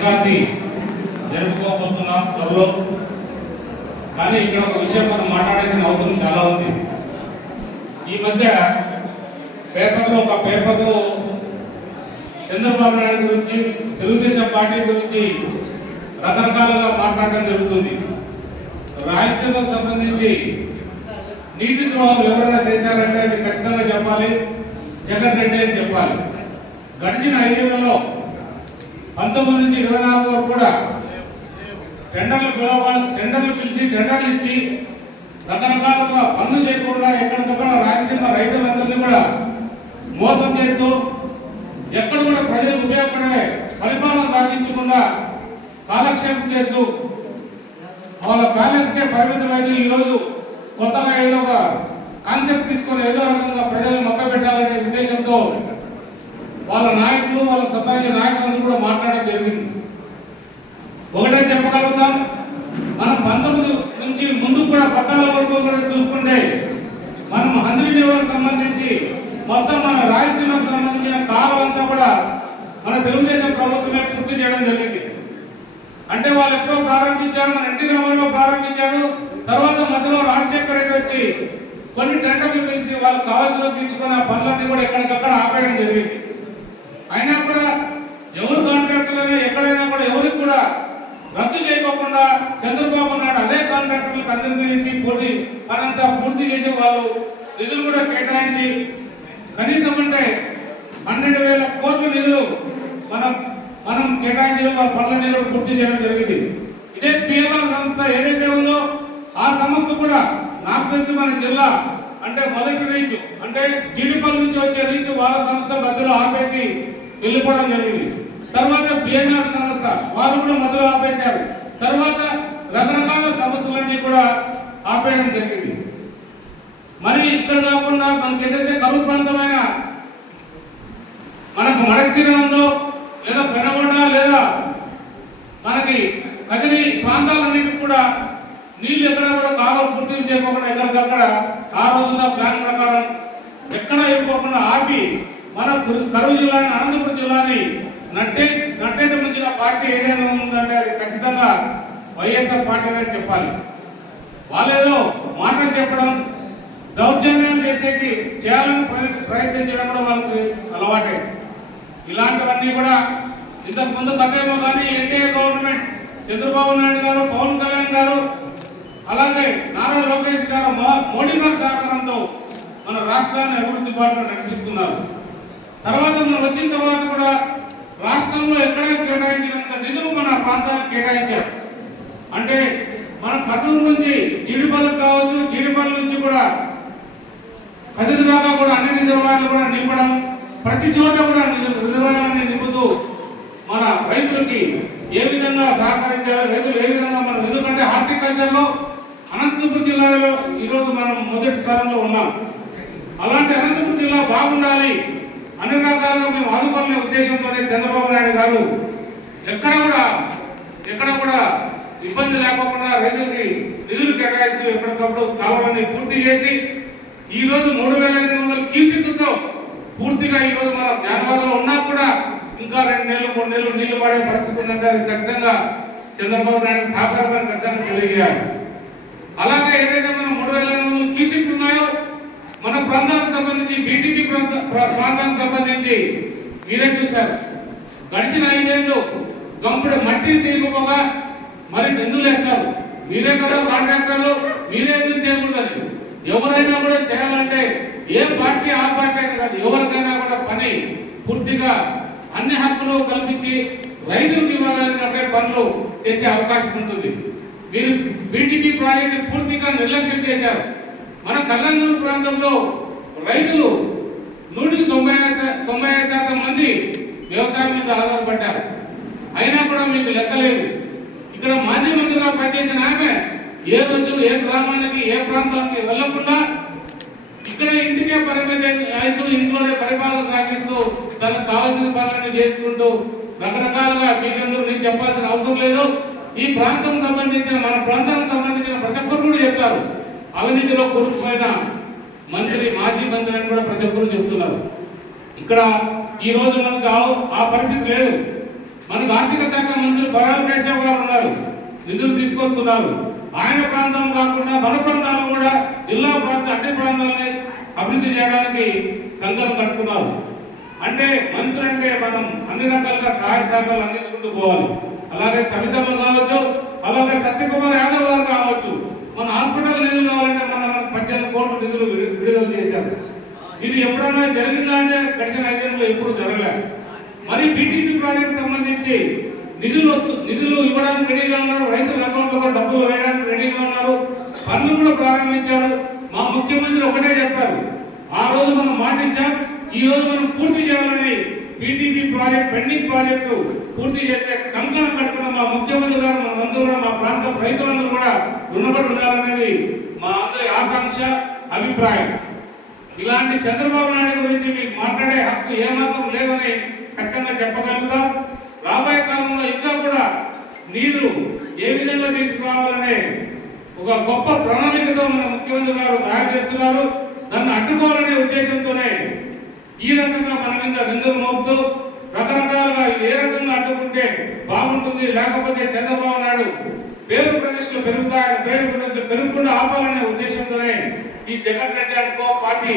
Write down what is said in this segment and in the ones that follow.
సంక్రాంతి జరుపుకోబోతున్నాం త్వరలో. కానీ ఇక్కడ ఒక విషయం మనం మాట్లాడాల్సిన అవసరం చాలా ఉంది. ఈ మధ్య ఒక పేపర్లో చంద్రబాబు నాయుడు గురించి, తెలుగుదేశం పార్టీ గురించి రకరకాలుగా మాట్లాడడం జరుగుతుంది. రాయలసీమకు సంబంధించి నీటి ద్రోహాలు ఎవరైనా చేశారంటే అది ఖచ్చితంగా చెప్పాలి, జగన్ రెడ్డి అని చెప్పాలి. గడిచిన 5 ఏళ్లలో 19 నుంచి 24 వరకు కూడా టెండర్లు పిలిచి టెండర్లు ఇచ్చి రకరకాలుగా పనులు చేయకుండా ఎక్కడికక్కడ రాయలసీమ రైతులందరినీ కూడా మోసం చేస్తూ ఎక్కడ కూడా ప్రజలకు ఉపయోగపడే పరిపాలన సాగించకుండా కాలక్షేపం చేస్తూ వాళ్ళ బ్యాలెన్స్కే పరిమితమైంది. ఈరోజు కొత్తగా ఏదో ఒక కాన్సెప్ట్ తీసుకొని ఏదో రకంగా ప్రజలను మభ్యపెట్టాలనే ఉద్దేశంతో వాళ్ళ నాయకులు, వాళ్ళ సత్తాయి నాయకులను కూడా మాట్లాడడం జరిగింది. ఒకటే చెప్పగలుగుతాం, మనం 19 నుంచి ముందు కూడా 14 వరకు కూడా చూసుకుంటే మనం హంద్రీ నివాస్ సంబంధించి మొత్తం మన రాయలసీమకు సంబంధించిన కాలం అంతా కూడా మన తెలుగుదేశం ప్రభుత్వమే పూర్తి చేయడం జరిగింది. అంటే వాళ్ళు ఎప్పుడో ప్రారంభించారు, మన ఎన్టీ రామారావు ప్రారంభించారు. తర్వాత మధ్యలో రాజశేఖర రెడ్డి వచ్చి కొన్ని టెండర్లు పిలిచి వాళ్ళు కావాల్సిన తీసుకున్న పనులన్నీ కూడా ఎక్కడికక్కడ ఆపేయడం జరిగింది. అయినా కూడా ఎవరు కాంట్రాక్టర్లైనా ఎక్కడైనా కూడా ఎవరికి కూడా రద్దు చేయకుండా చంద్రబాబు నాయుడు అదే కాంట్రాక్టర్లకు అందరికీ పోటీ అదంతా పూర్తి చేసే వాళ్ళు నిధులు కూడా కేటాయించి కనీసం అంటే 12,000 కోట్ల నిధులు మనం కేటాయించడం వాళ్ళ పనులన్నీ కూడా పూర్తి చేయడం జరిగింది. ఇదే పిఎల్ఆర్ సంస్థ ఏదైతే ఉందో ఆ సంస్థ కూడా నాకు తెలిసి మన జిల్లా అంటే మొదటి రీచ్ అంటే జీడిపల్లి నుంచి వచ్చే రీచ్ వాళ్ళ సంస్థ మధ్యలో ఆపేసి వెళ్ళిపోవడం జరిగింది. తర్వాత బిఎన్ఆర్ సంస్థ వాళ్ళు కూడా మధ్యలో ఆపేశారు. తర్వాత రకరకాల సమస్యలన్నీ కూడా ఆపేయడం జరిగింది. మరి ఇక్కడ కాకుండా మనకి ఏదైతే కరువు ప్రాంతమైన మనకు మడక్సీన ఉందో లేదా పెనగొండ లేదా మనకి కదిరి ప్రాంతాలన్నిటికీ కూడా నీళ్లు ఎక్కడ కూడా కాలువ పూర్తి చేయకుండా ఎక్కడికక్కడ ఆ రోజున ప్లాన్ ప్రకారం ఎక్కడ ఇవ్వకుండా ఆపి మన కరువు జిల్లా అనంతపురం జిల్లాని నట్టేట ముంచిన పార్టీ ఏదైనా ఉందంటే అది ఖచ్చితంగా వైఎస్ఆర్ పార్టీ అనేది చెప్పాలి. వాళ్ళేదో మాటలు చెప్పడం, దౌర్జన్యాలు చేయాలని ప్రయత్నించడం కూడా వాళ్ళకి అలవాటే. ఇలాంటివన్నీ కూడా ఇంతకు ముందు కథేమో కానీ ఎన్డీఏ గవర్నమెంట్ చంద్రబాబు నాయుడు గారు, పవన్ కళ్యాణ్ గారు, అలాగే నారా లోకేష్ గారు, మోడీ గారి సహకారంతో మన రాష్ట్రాన్ని అభివృద్ధి బాటలో నడిపిస్తున్నారు. తర్వాత మనం వచ్చిన తర్వాత కూడా రాష్ట్రంలో ఎక్కడైనా కేటాయించినంత నిధులు మన ప్రాంతానికి కేటాయించారు. అంటే మన కర్నూలు నుంచి జీడిపల్లికి కావచ్చు, జీడిపల్లి నుంచి కూడా కదిరి దాకా కూడా అన్ని రిజర్వాయర్లు కూడా నింపడం, ప్రతి చోట కూడా రిజర్వాయర్లని నింపుతూ మన రైతులకి ఏ విధంగా సహకరించాలి, రైతులు ఏ విధంగా మనం, ఎందుకంటే హార్టికల్చర్లో అనంతపురం జిల్లాలో ఈరోజు మనం మొదటి స్థానంలో ఉన్నాం. అలాంటి అనంతపురం జిల్లా బాగుండాలి అన్ని రకాలుగా మేము ఆదుకోవాలనే ఉద్దేశంతోనే చంద్రబాబు నాయుడు గారు ఎక్కడ కూడా ఇబ్బంది లేకుండా రైతులకి నిధులు కేటాయిస్తూ ఎప్పటికప్పుడు కాలువలన్నీ పూర్తి చేసి ఈరోజు 3,800 క్యూసెక్కుతో పూర్తిగా ఈరోజు మనం జనవరిలో ఉన్నా కూడా ఇంకా 2 నెలలు 3 నెలలు నీళ్లు పడే పరిస్థితి ఉందంటే అది ఖచ్చితంగా చంద్రబాబు నాయుడు సహకారం ఖచ్చితంగా తెలియజేయాలి. అలాగే ఏదైతే మనం 3,800 క్యూసెక్లు ఉన్నాయో మన ప్రాంతానికి సంబంధించి బీటీపీ ప్రాంతానికి సంబంధించి మీరే చూశారు. గడిచిన 5 ఏళ్ళు గంపుడు మట్టి తీయకపోగా మరి నిధులు వేస్తారు. మీరే కదా కాంట్రాక్టర్లు, మీరే ఎందుకు చేయకూడదని. ఎవరైనా కూడా చేయాలంటే ఏ పార్టీ ఆ పార్టీ అని కాదు, ఎవరికైనా కూడా పని పూర్తిగా అన్ని హక్కులు కల్పించి రైతులకు ఇవ్వాలనే పనులు చేసే అవకాశం ఉంటుంది. మీరు బీటీపీ ప్రాజెక్టు పూర్తిగా నిర్లక్ష్యం చేశారు. మన కల్లందూరు ప్రాంతంలో రైతులు 95% మంది వ్యవసాయం మీద ఆధారపడ్డారు. అయినా కూడా మీకు లెక్కలేదు. ఇక్కడ మాజీ మంత్రిగా పనిచేసిన ఆమె ఏ రోజు ఏ గ్రామానికి ఏ ప్రాంతానికి వెళ్లకుండా ఇక్కడ ఇంటికే పరిమితం అయితే ఇంట్లోనే పరిపాలన సాగిస్తూ తనకు కావాల్సిన పనులన్నీ చేసుకుంటూ రకరకాలుగా మీరందరూ నేను చెప్పాల్సిన అవసరం లేదు. ఈ ప్రాంతం సంబంధించిన మన ప్రాంతానికి సంబంధించిన ప్రతి ఒక్కరు కూడా చెప్తారు. అవినీతిలో కూరుకుపోయిన మంత్రి, మాజీ మంత్రి అని కూడా ప్రతి ఒక్కరు చెప్తున్నారు. ఇక్కడ ఈ రోజు మనకు ఆ పరిస్థితి లేదు. మనకు ఆర్థిక శాఖ మంత్రి బయాల్ కేశవ్ గారు ఉన్నారు, నిధులు తీసుకొస్తున్నారు. ఆయన ప్రాంతం కాకుండా మన ప్రాంతాలను కూడా జిల్లా అన్ని ప్రాంతాలని అభివృద్ధి చేయడానికి కంకణం కట్టుకున్నారు. అంటే మంత్రి అంటే మనం అన్ని రకాలుగా సహాయ సహకారాలు అందించుకుంటూ పోవాలి. అలాగే సవితమ్మ కావచ్చు, అలాగే సత్యకుమార్ యాదవ్ గారు కావచ్చు. మన హాస్పిటల్ నిధులు కావాలంటే మన 18 కోట్ల నిధులు విడుదల చేశారు. ఇది ఎప్పుడైనా జరిగిందా అంటే గడిచిన 5 ఏళ్ళలో ఎప్పుడు జరగలేదు. మరి బీటీపీ ప్రాజెక్ట్ సంబంధించి నిధులు ఇవ్వడానికి రెడీగా ఉన్నారు, రైతుల అకౌంట్లో డబ్బులు వేయడానికి రెడీగా ఉన్నారు, పనులు కూడా ప్రారంభించారు. మా ముఖ్యమంత్రి ఒకటే చెప్పారు, ఆ రోజు మనం మాటించాం, ఈ రోజు మనం పూర్తి చేయాలని బీటీపీ ప్రాజెక్ట్ పెండింగ్ ప్రాజెక్టు పూర్తి చేసే కంకణం కట్టుకున్న మా ముఖ్యమంత్రి గారు మనందరూ కూడా మా ప్రాంత రైతులందరూ కూడా రుణపడి ఉండాలనేది మా అందరి ఆకాంక్ష, అభిప్రాయం. ఇలాంటి చంద్రబాబు నాయుడు గురించి మీకు మాట్లాడే హక్కు ఏమాత్రం లేదని ఖచ్చితంగా చెప్పగలుగుతాం. రాబోయే కాలంలో ఇంకా కూడా నీరు ఏ విధంగా తీసుకురావాలనే ఒక గొప్ప ప్రణాళికతో మన ముఖ్యమంత్రి గారు తయారు చేస్తున్నారు. దాన్ని అడ్డుకోవాలనే ఉద్దేశంతోనే ఈ రకంగా మన మీద నిందలు మోపుతూ రకరకాలుగా ఏ రకంగా అడ్డుకుంటే బాగుంటుంది, లేకపోతే చంద్రబాబు నాయుడు పేరు ప్రతిష్టలు పెరుగుతాయని పేరు ప్రతిష్టలు పెరుగుకుండా ఆపాలనే ఉద్దేశంతోనే ఈ జగన్ రెడ్డి అనుకో పార్టీ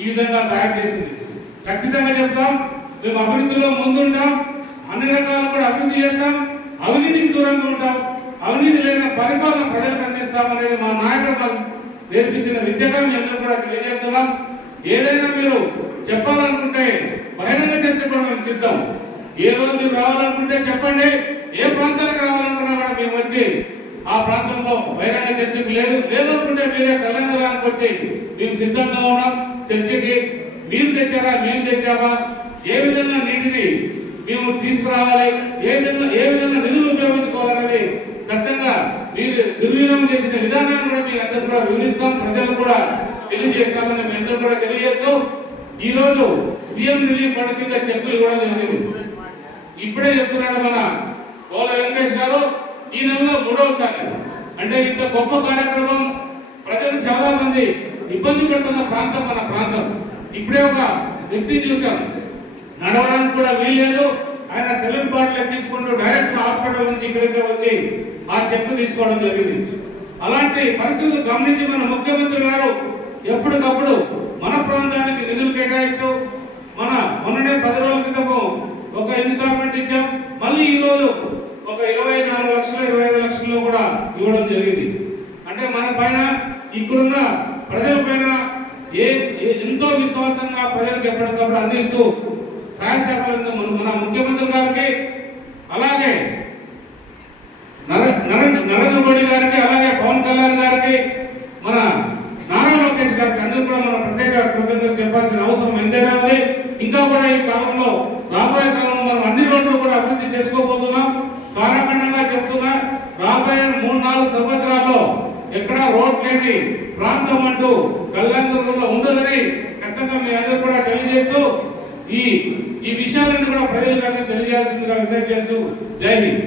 ఈ విధంగా తయారు చేసింది. ఖచ్చితంగా చెప్తాం, మేము అభివృద్ధిలో ముందుంటాం, అన్ని రకాలు కూడా అభివృద్ధి చేస్తాం, అవినీతికి దూరంగా ఉంటాం, అవినీతి లేని పరిపాలన ప్రజలకు అందిస్తామనేది మా నాయకుడు నేర్పించిన విద్యగా మీ అందరూ కూడా తెలియజేస్తున్నాం. ఏదైనా మీరు చెప్పాలనుకుంటే బహిరంగ చర్చకు సిద్ధం. ఏ రోజు మీరు రావాలనుకుంటే చెప్పండి, ఏ ప్రాంతానికి రావాలనుకున్నా కూడా మేము వచ్చి ఆ ప్రాంతంలో బహిరంగ చర్చకు లేదనుకుంటే మీరే కళ్యాణానికి వచ్చి మేము సిద్ధంగా ఉన్నాం చర్చకి. మీరు తెచ్చారా, మేము తెచ్చామా, ఏ విధంగా నీటిని మేము తీసుకురావాలి, ఏ విధంగా నిధులు ఉపయోగించుకోవాలనేది ఖచ్చితంగా మీరు దుర్వినియోగం చేసిన విధానాన్ని కూడా మీకు అందరూ కూడా వివరిస్తాం, ప్రజలు కూడా తెలియజేస్తామని మీ అందరూ కూడా తెలియజేస్తూ ఈ రోజు సీఎం రిలీఫ్ ఫండ్ కింద చెక్కులు ఇవ్వడం జరిగింది. ఇప్పుడే చెప్తున్నాడు మన గోల వెంకటేష్ గారు, ఈ నెలలో 3వసారి. అంటే ఇంత గొప్ప కార్యక్రమం, ప్రజలు చాలా మంది ఇబ్బంది పడుతున్న ప్రాంతం మన ప్రాంతం. ఇప్పుడే ఒక వ్యక్తిని చూశాం, నడవడానికి కూడా వీల్లేదు, ఆయన సెలూన్ బాటిల్ ఎక్కించుకుంటూ డైరెక్ట్ హాస్పిటల్ నుంచి ఇక్కడికే వచ్చి ఆ చెక్ తీసుకోవడం జరిగింది. అలాంటి పరిస్థితులు గమనించి మన ముఖ్యమంత్రి గారు ఎప్పటికప్పుడు మన ప్రాంతానికి నిధులు కేటాయిస్తూ మొన్ననే 10 రోజుల క్రితము ఒక ఇన్స్టాల్మెంట్ ఇచ్చాం. మళ్ళీ ఈ రోజు ఒక 24 లక్షలు 25 లక్షల్లో కూడా ఇవ్వడం జరిగింది. అంటే మన పైన ఇక్కడున్న ప్రజల పైన ఎంతో విశ్వాసంగా ప్రజలకు ఎప్పటికప్పుడు అందిస్తూ సహాయ సహకారాలు మన ముఖ్యమంత్రి గారికి, అలాగే నరేంద్ర మోడీ గారికి, అలాగే పవన్ కళ్యాణ్ గారికి, మన నారా లోకేష్ గారికి అందరూ కూడా మన ప్రత్యేక కృతజ్ఞతలు చెప్పాల్సిన అవసరం ఎంతైనా ఉంది. ఇంకా కూడా ఈ కాలంలో రాబోయే కాలంలో మనం అన్ని రోడ్లు కూడా అభివృద్ధి చేసుకోబోతున్నాం. కారణంగా చెప్తున్నా, రాబోయే 3-4 సంవత్సరాల్లో ఎక్కడా రోడ్ లేని ప్రాంతం అంటూ కళ్యాణదుర్గంలో ఉండదని ఖచ్చితంగా మీ అందరూ కూడా తెలియజేస్తూ ఈ విషయాలన్నీ కూడా ప్రజలకు తెలియజేయాల్సిందిగా విజ్ఞప్తి చేస్తూ జై హింద్.